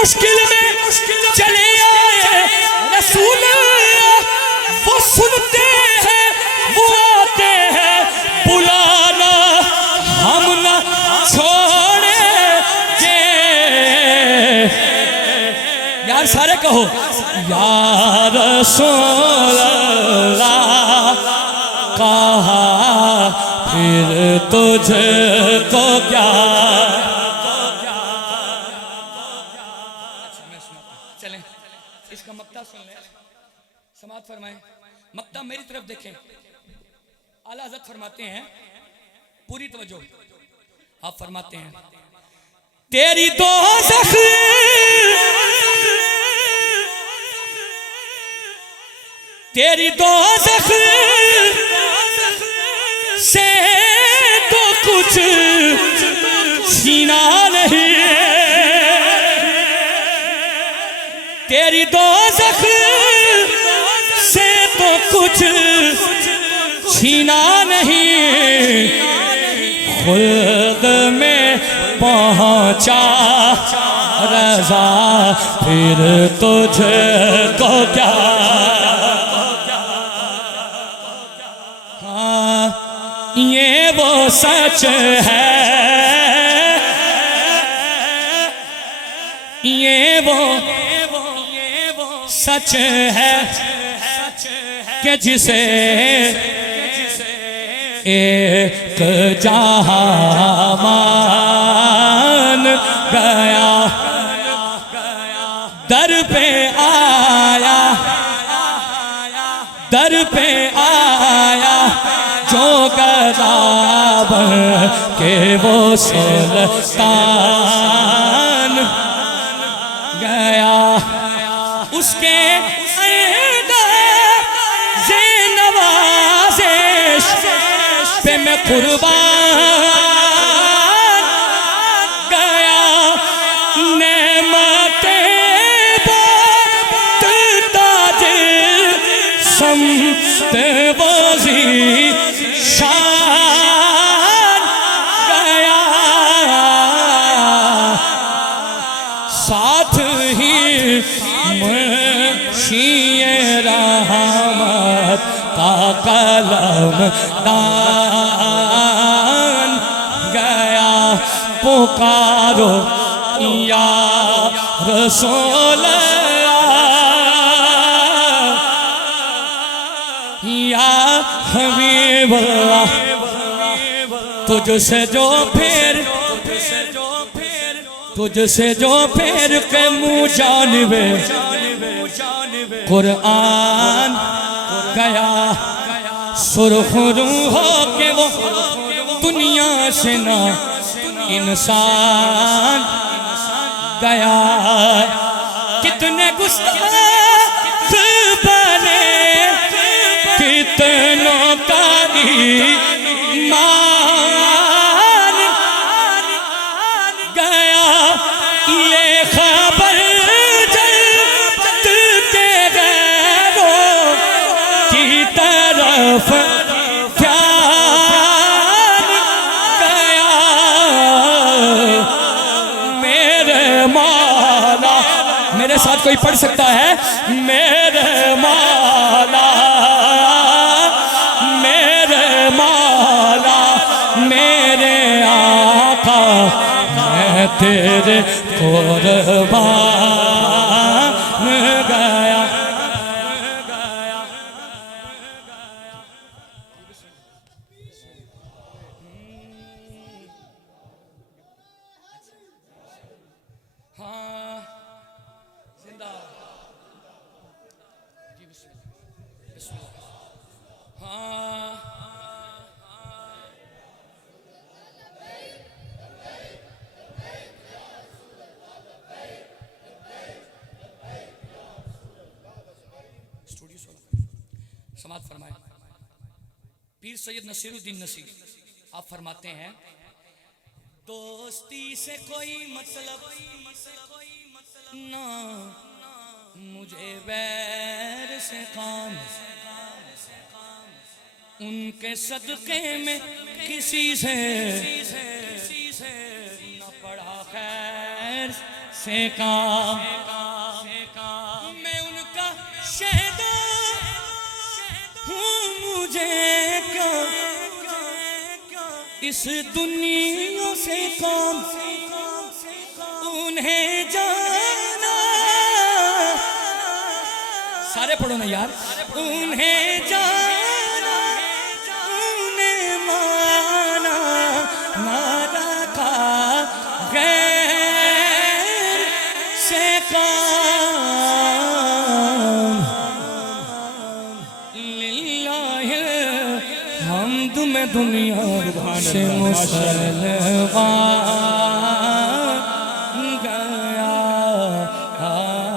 मुश्किल में चले आए रसूल, वो सुनते हैं वो आते हैं, बुलाना हम न छोड़ेंगे। यार सारे कहो या रसूल अल्लाह, कहा फिर तुझको क्या। चलें इसका मक्ता सुन ले, समात फरमाएं। मक्ता मेरी तरफ देखें। आला हज़रत फरमाते हैं, पूरी तवज्जो, आप फरमाते हैं तेरी दोज़ख तेरी दोज़ख से तो कुछ छीना नहीं, तेरी दोज़ख से तो कुछ छीना नहीं, खुद में पहुंचा रज़ा फिर तुझको क्या। हाँ ये वो सच है, ये वो सच है कि जिसे एक जहां मान गया, दर पे आया, दर पे आया जो गदाब के वो सुल्तान गया, उसके नवाज़िश पे मैं कुर्बान गया, नेमतें ताज समत वज़ी शान गया, साथ ही मुंशिए रहमत का कलम दान गया, पुकारो या रसूल या हबीब अल्लाह, तुझसे जो फिर तुझसे जो फिर के मुँह जानवे कुरान गया, सुरखरू हो के वो दुनिया से ना इंसान गया, कितने गुस्ताख बने कितनों का ईमान गया, ये खबर जन्नत के गैरों की तरफ ध्यान गया, मेरे मौला, मेरे साथ कोई पढ़ सकता है, मेरे मौला, मेरे मौला, मेरे आका, मैं तेरे कुर्बान गया। हाँ जिंदा जी, बिस्मिल्लाह। हाँ समात फरमाए। पीर सैयद नसीरुद्दीन नसीर आप फरमाते हैं, दोस्ती से कोई मतलब ना, मुझे वैर से काम, उनके सदके में किसी से न पड़ा खैर से काम, मैं उनका शहदा हूँ, मुझे क्या इस दुनिया से काम, उन्हें जाना, सारे पढ़ो ना यार, उन्हें जाना, उन्हें माना, ना रखा गैर से काम, लिल्लाहिल हम्द में दुनिया से मुसलमान